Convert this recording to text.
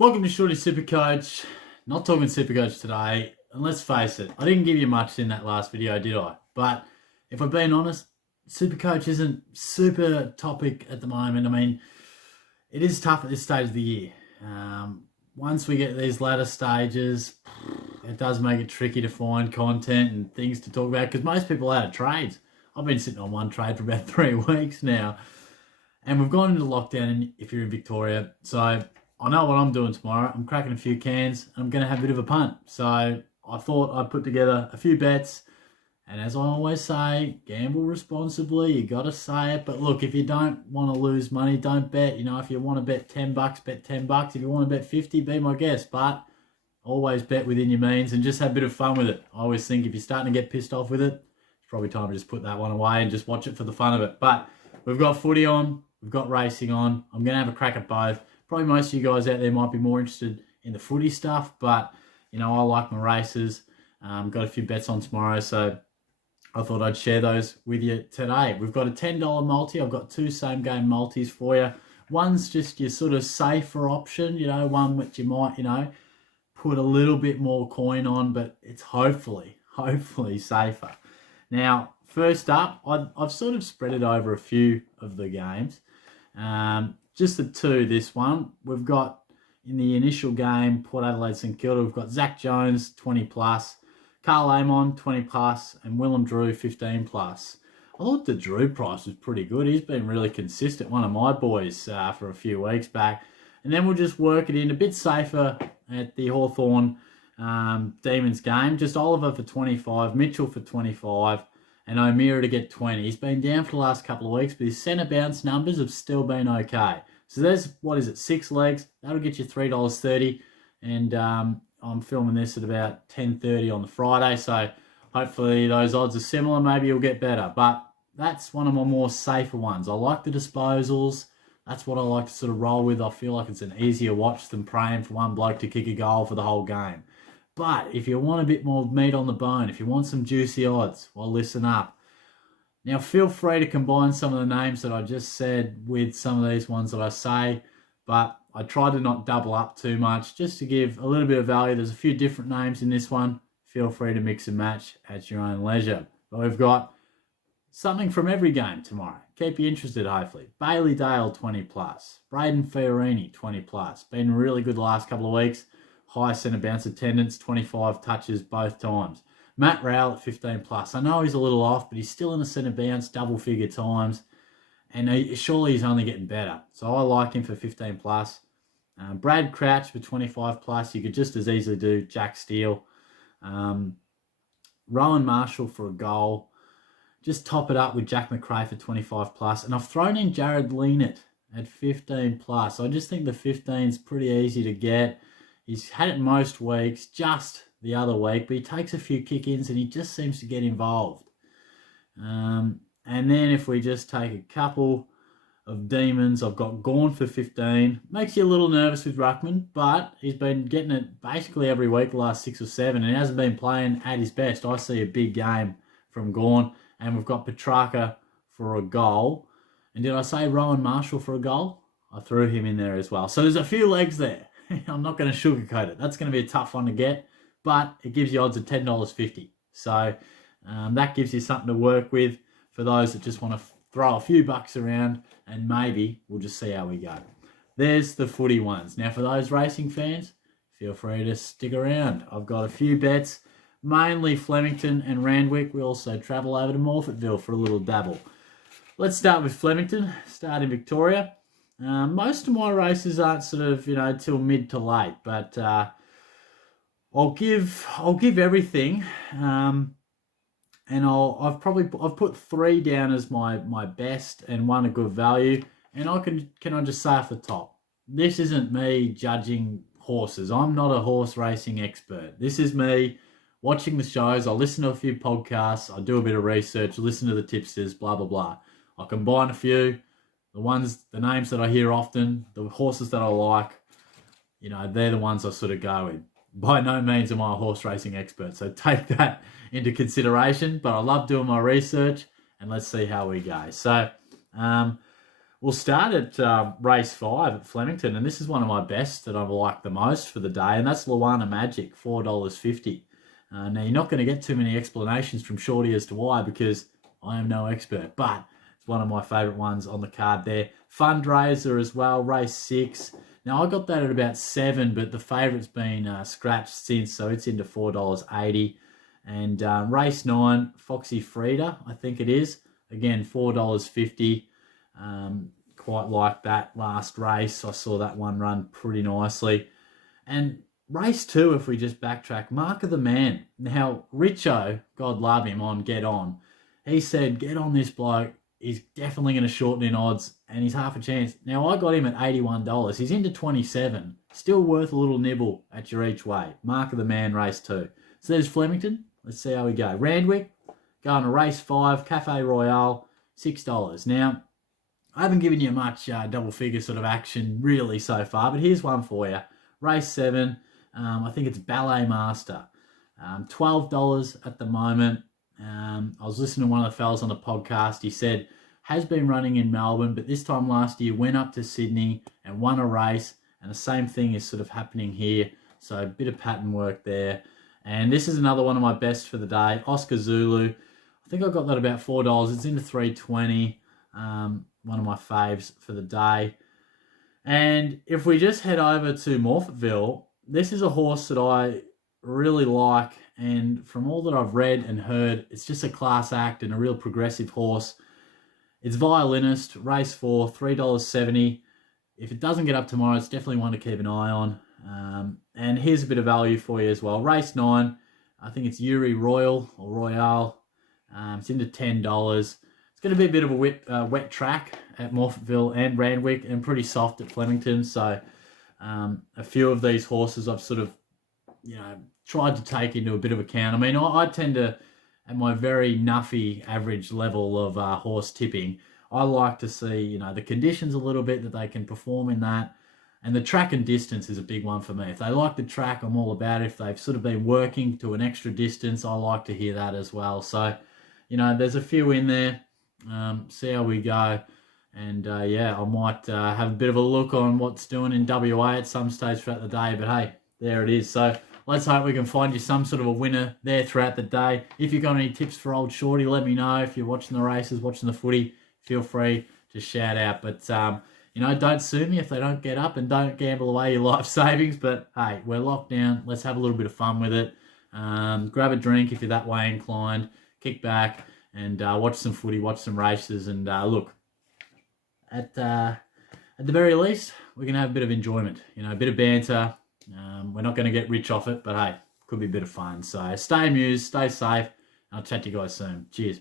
Welcome to Shorty Supercoach. Not talking Supercoach today, and let's face it, I didn't give you much in that last video, did I? But if I'm being honest, Supercoach isn't super topic at the moment. I mean, it is tough at this stage of the year. Once we get these latter stages, it does make it tricky to find content and things to talk about because most people are out of trades. I've been sitting on one trade for about 3 weeks now, and we've gone into lockdown if you're in Victoria. So I know what I'm doing tomorrow. I'm cracking a few cans and I'm going to have a bit of a punt. So I thought I'd put together a few bets. And as I always say, gamble responsibly. You got to say it. But look, if you don't want to lose money, don't bet. You know, if you want to bet $10, bet $10. If you want to bet 50, be my guest. But always bet within your means and just have a bit of fun with it. I always think if you're starting to get pissed off with it, it's probably time to just put that one away and just watch it for the fun of it. But we've got footy on. We've got racing on. I'm going to have a crack at both. Probably most of you guys out there might be more interested in the footy stuff, but, you know, I like my races. Got a few bets on tomorrow, so I thought I'd share those with you today. We've got a $10 multi. I've got 2 same-game multis for you. One's just your sort of safer option, you know, one which you might, you know, put a little bit more coin on, but it's hopefully safer. Now, first up, I've sort of spread it over a few of the games. Just the 2, this one. We've got, in the initial game, Port Adelaide St Kilda, we've got Zach Jones, 20+, Carl Amon, 20+, and Willem Drew, 15+. I thought the Drew price was pretty good. He's been really consistent, one of my boys for a few weeks back. And then we'll just work it in a bit safer at the Hawthorn Demons game. Just Oliver for 25, Mitchell for 25, and O'Meara to get 20. He's been down for the last couple of weeks, but his centre bounce numbers have still been okay. So there's, 6 legs. That'll get you $3.30. And I'm filming this at about 10:30 on the Friday, so hopefully those odds are similar. Maybe you'll get better. But that's one of my more safer ones. I like the disposals. That's what I like to sort of roll with. I feel like it's an easier watch than praying for one bloke to kick a goal for the whole game. But if you want a bit more meat on the bone, if you want some juicy odds, well, listen up. Now, feel free to combine some of the names that I just said with some of these ones that I say, but I try to not double up too much, just to give a little bit of value. There's a few different names in this one. Feel free to mix and match at your own leisure. But we've got something from every game tomorrow. Keep you interested, hopefully. Bailey Dale, 20+. Braden Fiorini, 20+. Been really good the last couple of weeks. High centre bounce attendance, 25 touches both times. Matt Rowell at 15+. I know he's a little off, but he's still in the centre bounce, double-figure times. And surely he's only getting better. So I like him for 15+. Brad Crouch for 25+. You could just as easily do Jack Steele. Rowan Marshall for a goal. Just top it up with Jack McRae for 25+. And I've thrown in Jared Leanett at 15+. I just think the 15 is pretty easy to get. He's had it most weeks, just the other week, but he takes a few kick-ins and he just seems to get involved. And then if we just take a couple of demons, I've got Gawn for 15. Makes you a little nervous with Ruckman, but he's been getting it basically every week the last 6 or 7, and he hasn't been playing at his best. I see a big game from Gawn, and we've got Petrarca for a goal. And did I say Rowan Marshall for a goal? I threw him in there as well. So there's a few legs there. I'm not going to sugarcoat it. That's going to be a tough one to get, but it gives you odds of $10.50. So that gives you something to work with for those that just want to throw a few bucks around, and maybe we'll just see how we go. There's the footy ones. Now, for those racing fans, feel free to stick around. I've got a few bets, mainly Flemington and Randwick. We also travel over to Morphettville for a little dabble. Let's start with Flemington, start in Victoria. Most of my races aren't sort of, you know, till mid to late, but I'll give everything, and I've put 3 down as my best and 1 a good value, and can I just say off the top, this isn't me judging horses. I'm not a horse racing expert. This is me watching the shows. I listen to a few podcasts. I do a bit of research. Listen to the tipsters. Blah blah blah. I combine a few. The names that I hear often, the horses that I like, you know, they're the ones I sort of go with. By no means am I a horse racing expert, so take that into consideration. But I love doing my research, and let's see how we go. So We'll start at race 5 at Flemington, and this is one of my best that I've liked the most for the day, and that's Luana Magic, $4.50. Now, you're not going to get too many explanations from Shorty as to why, because I am no expert, but it's one of my favourite ones on the card there. Fundraiser as well, race 6. Now, I got that at about 7, but the favourite's been scratched since, so it's into $4.80. And race 9, Foxy Frida, I think it is. Again, $4.50. Quite like that last race. I saw that one run pretty nicely. And race 2, if we just backtrack, Mark of the Man. Now, Richo, God love him, on Get On, he said, get on this bloke. He's definitely going to shorten in odds, and he's half a chance. Now, I got him at $81. He's into 27. Still worth a little nibble at your each way. Mark of the Man, race 2. So there's Flemington. Let's see how we go. Randwick, going to race 5, Cafe Royale, $6. Now, I haven't given you much double figure sort of action really so far, but here's one for you. Race 7, I think it's Ballet Master. $12 at the moment. I was listening to one of the fellas on the podcast. He said, has been running in Melbourne, but this time last year went up to Sydney and won a race, and the same thing is sort of happening here. So a bit of pattern work there. And this is another one of my best for the day, Oscar Zulu. I think I got that about $4. It's into $3.20. One of my faves for the day. And if we just head over to Morphettville, this is a horse that I really like, and from all that I've read and heard, it's just a class act and a real progressive horse. It's Violinist, race 4, $3.70. If it doesn't get up tomorrow, it's definitely one to keep an eye on. And here's a bit of value for you as well. Race 9, I think it's Yuri Royal or Royale. It's into $10. It's going to be a bit of a wet track at Morphettville and Randwick, and pretty soft at Flemington. So a few of these horses I've sort of, tried to take into a bit of account. I mean, I tend to, at my very nuffy average level of horse tipping, I like to see, the conditions a little bit that they can perform in that. And the track and distance is a big one for me. If they like the track, I'm all about it. If they've sort of been working to an extra distance, I like to hear that as well. So, there's a few in there. See how we go. And I might have a bit of a look on what's doing in WA at some stage throughout the day. But hey, there it is. So let's hope we can find you some sort of a winner there throughout the day. If you've got any tips for old Shorty, let me know. If you're watching the races, watching the footy, feel free to shout out. But, don't sue me if they don't get up, and don't gamble away your life savings. But, hey, we're locked down. Let's have a little bit of fun with it. Grab a drink if you're that way inclined. Kick back and watch some footy, watch some races. And, look, at the very least, we're going to have a bit of enjoyment, a bit of banter. We're not going to get rich off it, but hey, could be a bit of fun. So stay amused, stay safe, and I'll chat to you guys soon. Cheers.